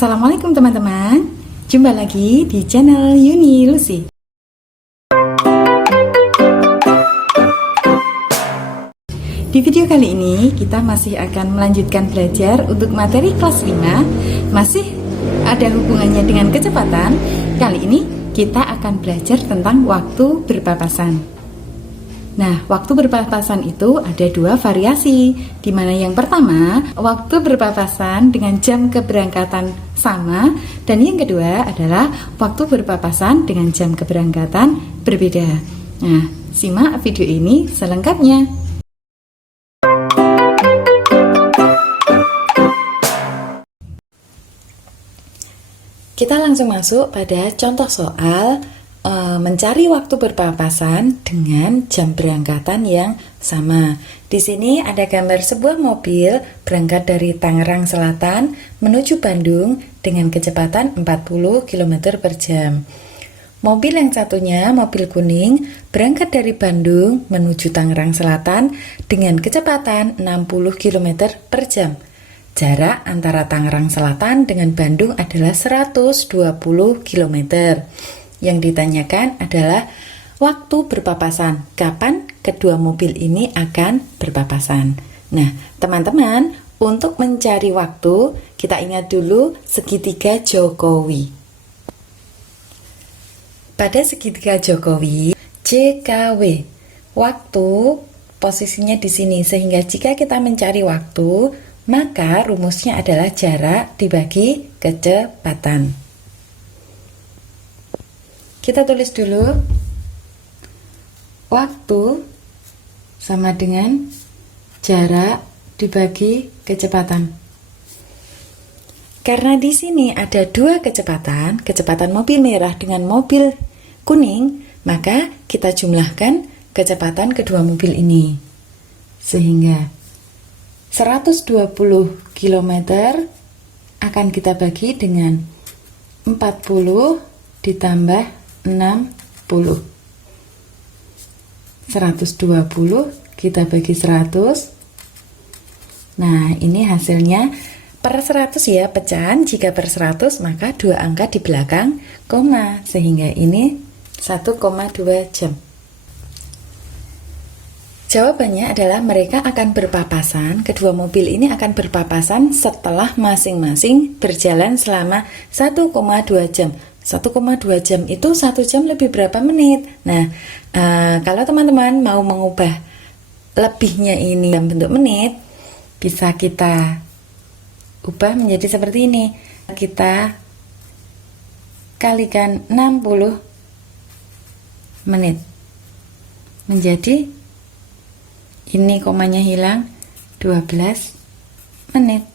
Assalamualaikum teman-teman, jumpa lagi di channel Yuni Lucy. Di video kali ini kita masih akan melanjutkan belajar untuk materi kelas 5. Masih ada hubungannya dengan kecepatan. Kali ini kita akan belajar tentang waktu berpapasan. Nah, waktu berpapasan itu ada dua variasi, di mana yang pertama, waktu berpapasan dengan jam keberangkatan sama, dan yang kedua adalah waktu berpapasan dengan jam keberangkatan berbeda. Nah, simak video ini selengkapnya. Kita langsung masuk pada contoh soal mencari waktu berpapasan dengan jam berangkatan yang sama. Di sini ada gambar sebuah mobil berangkat dari Tangerang Selatan menuju Bandung dengan kecepatan 40 km per jam. Mobil yang satunya, mobil kuning, berangkat dari Bandung menuju Tangerang Selatan dengan kecepatan 60 km per jam. Jarak antara Tangerang Selatan dengan Bandung adalah 120 km. Yang ditanyakan adalah waktu berpapasan. Kapan kedua mobil ini akan berpapasan? Nah, teman-teman, untuk mencari waktu, kita ingat dulu segitiga Jokowi. Pada segitiga Jokowi, JKW, waktu posisinya di sini. Sehingga jika kita mencari waktu, maka rumusnya adalah jarak dibagi kecepatan. Kita tulis dulu, waktu sama dengan jarak dibagi kecepatan. Karena di sini ada dua kecepatan, kecepatan mobil merah dengan mobil kuning, maka kita jumlahkan kecepatan kedua mobil ini. Sehingga 120 km akan kita bagi dengan 40 ditambah 60. 120 kita bagi 100. Nah, ini hasilnya per 100 ya, pecahan. Jika per 100 maka dua angka di belakang koma, sehingga ini 1,2 jam. Jawabannya adalah mereka akan berpapasan, kedua mobil ini akan berpapasan setelah masing-masing berjalan selama 1,2 jam. 1,2 jam itu 1 jam lebih berapa menit? Nah, kalau teman-teman mau mengubah lebihnya ini dalam bentuk menit, bisa kita ubah menjadi seperti ini. Kita kalikan 60 menit. Menjadi ini komanya hilang, 12 menit.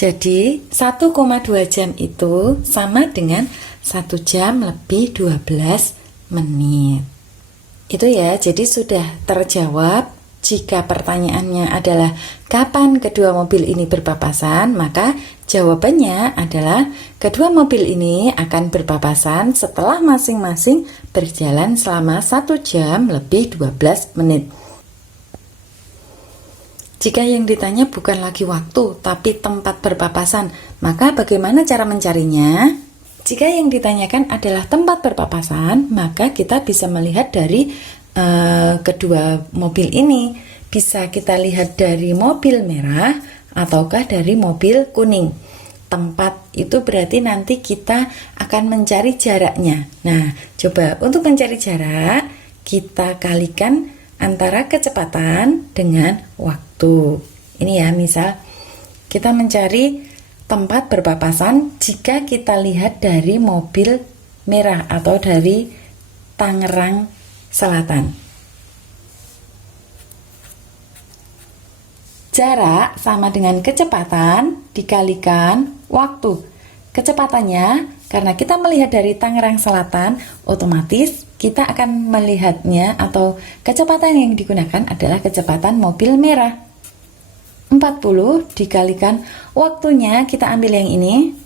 Jadi 1,2 jam itu sama dengan 1 jam lebih 12 menit. Itu ya, jadi sudah terjawab. Jika pertanyaannya adalah kapan kedua mobil ini berpapasan, maka jawabannya adalah kedua mobil ini akan berpapasan setelah masing-masing berjalan selama 1 jam lebih 12 menit. Jika yang ditanya bukan lagi waktu, tapi tempat berpapasan, maka bagaimana cara mencarinya? Jika yang ditanyakan adalah tempat berpapasan, maka kita bisa melihat dari kedua mobil ini. Bisa kita lihat dari mobil merah ataukah dari mobil kuning. Tempat itu berarti nanti kita akan mencari jaraknya. Nah, coba untuk mencari jarak, kita kalikan antara kecepatan dengan waktu. Ini ya, misal kita mencari tempat berpapasan jika kita lihat dari mobil merah atau dari Tangerang Selatan. Jarak sama dengan kecepatan dikalikan waktu. Kecepatannya, karena kita melihat dari Tangerang Selatan, otomatis kita akan melihatnya atau kecepatan yang digunakan adalah kecepatan mobil merah. 40 dikalikan waktunya, kita ambil yang ini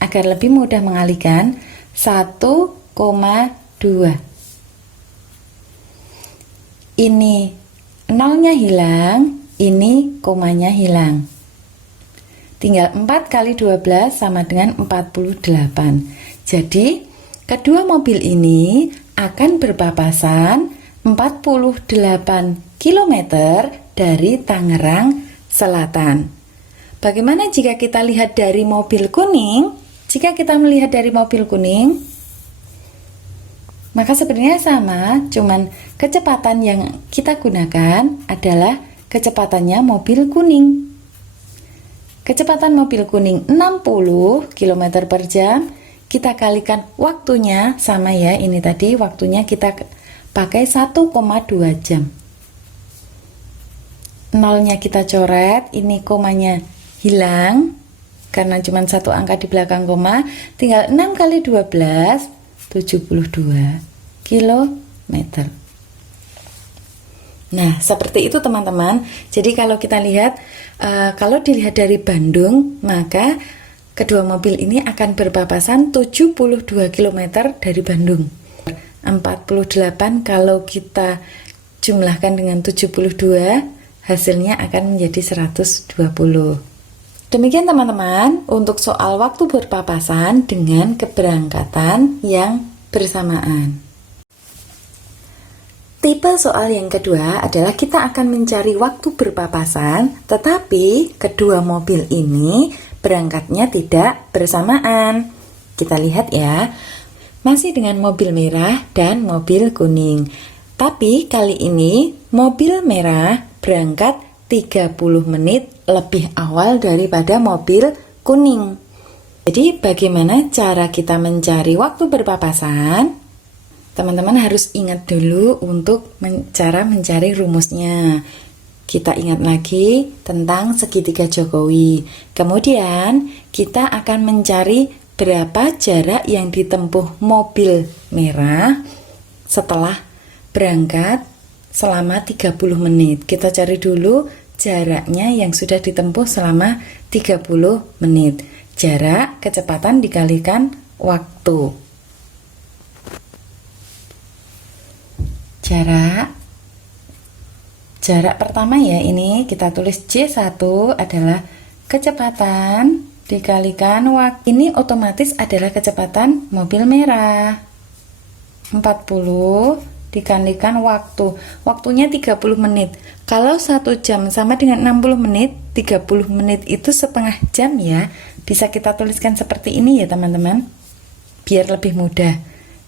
agar lebih mudah mengalihkan, 1,2. Ini nolnya hilang, ini komanya hilang. Tinggal 4 kali 12 sama dengan 48. Jadi, kedua mobil ini akan berpapasan 48 km dari Tangerang Selatan. Bagaimana jika kita lihat dari mobil kuning? Jika kita melihat dari mobil kuning, maka sebenarnya sama, cuman kecepatan yang kita gunakan adalah kecepatannya mobil kuning. Kecepatan mobil kuning 60 km per jam, kita kalikan waktunya sama ya, ini tadi waktunya kita pakai 1,2 jam. Nolnya kita coret, ini komanya hilang, karena cuma satu angka di belakang koma, tinggal 6 kali 12, 72 kilometer. Nah, seperti itu teman-teman. Jadi kalau kita lihat, kalau dilihat dari Bandung, maka kedua mobil ini akan berpapasan 72 km dari Bandung. 48 kalau kita jumlahkan dengan 72, hasilnya akan menjadi 120. Demikian teman-teman untuk soal waktu berpapasan dengan keberangkatan yang bersamaan. Tipe soal yang kedua adalah kita akan mencari waktu berpapasan, tetapi kedua mobil ini berangkatnya tidak bersamaan. Kita lihat ya, masih dengan mobil merah dan mobil kuning. Tapi kali ini mobil merah berangkat 30 menit lebih awal daripada mobil kuning. Jadi bagaimana cara kita mencari waktu berpapasan? Teman-teman harus ingat dulu untuk cara mencari rumusnya. Kita ingat lagi tentang segitiga Jokowi. Kemudian kita akan mencari berapa jarak yang ditempuh mobil merah setelah berangkat selama 30 menit. Kita cari dulu jaraknya yang sudah ditempuh selama 30 menit. Jarak, kecepatan dikalikan waktu. Jarak pertama ya, ini kita tulis J1 adalah kecepatan dikalikan waktu. Ini otomatis adalah kecepatan mobil merah. 40 dikalikan waktu. Waktunya 30 menit. Kalau 1 jam sama dengan 60 menit, 30 menit itu setengah jam ya. Bisa kita tuliskan seperti ini ya teman-teman, biar lebih mudah.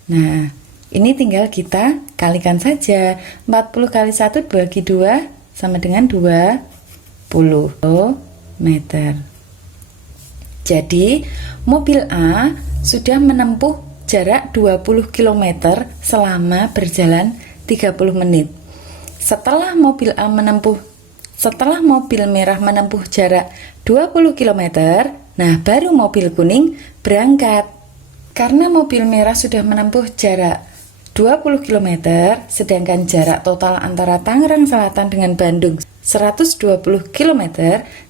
Nah, ini tinggal kita kalikan saja. 40 kali 1 bagi 2 sama dengan 20 meter. Jadi, mobil A sudah menempuh jarak 20 km selama berjalan 30 menit. Setelah mobil merah menempuh jarak 20 km, nah baru mobil kuning berangkat. Karena mobil merah sudah menempuh jarak 20 km, sedangkan jarak total antara Tangerang Selatan dengan Bandung 120 km,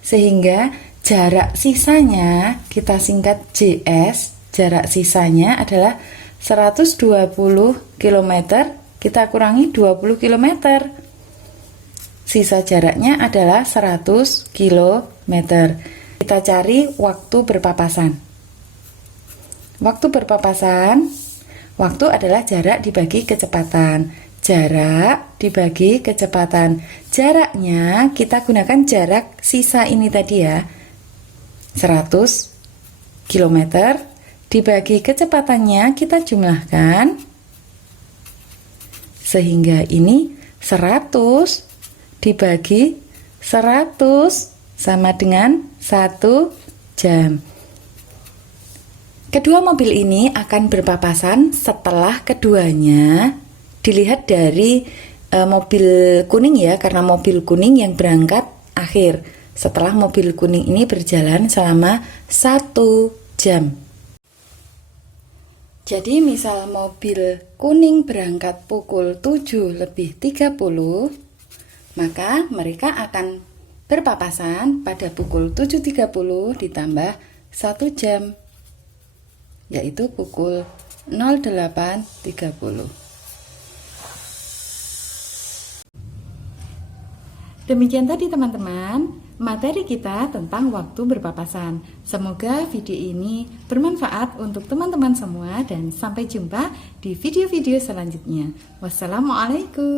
sehingga jarak sisanya kita singkat JS, jarak sisanya adalah 120 km, kita kurangi 20 km. Sisa jaraknya adalah 100 km. Kita cari waktu berpapasan. Waktu berpapasan, waktu adalah jarak dibagi kecepatan. Jarak dibagi kecepatan. Jaraknya kita gunakan jarak sisa ini tadi ya. 100 km dibagi kecepatannya kita jumlahkan. Sehingga ini 100 dibagi 100 sama dengan 1 jam. Kedua mobil ini akan berpapasan setelah keduanya dilihat dari mobil kuning ya, karena mobil kuning yang berangkat akhir. Setelah mobil kuning ini berjalan selama 1 jam. Jadi misal mobil kuning berangkat pukul 7:30, maka mereka akan berpapasan pada pukul 7:30 ditambah 1 jam, yaitu pukul 08.30. Demikian tadi teman-teman materi kita tentang waktu berpapasan. Semoga video ini bermanfaat untuk teman-teman semua dan sampai jumpa di video-video selanjutnya. Wassalamualaikum.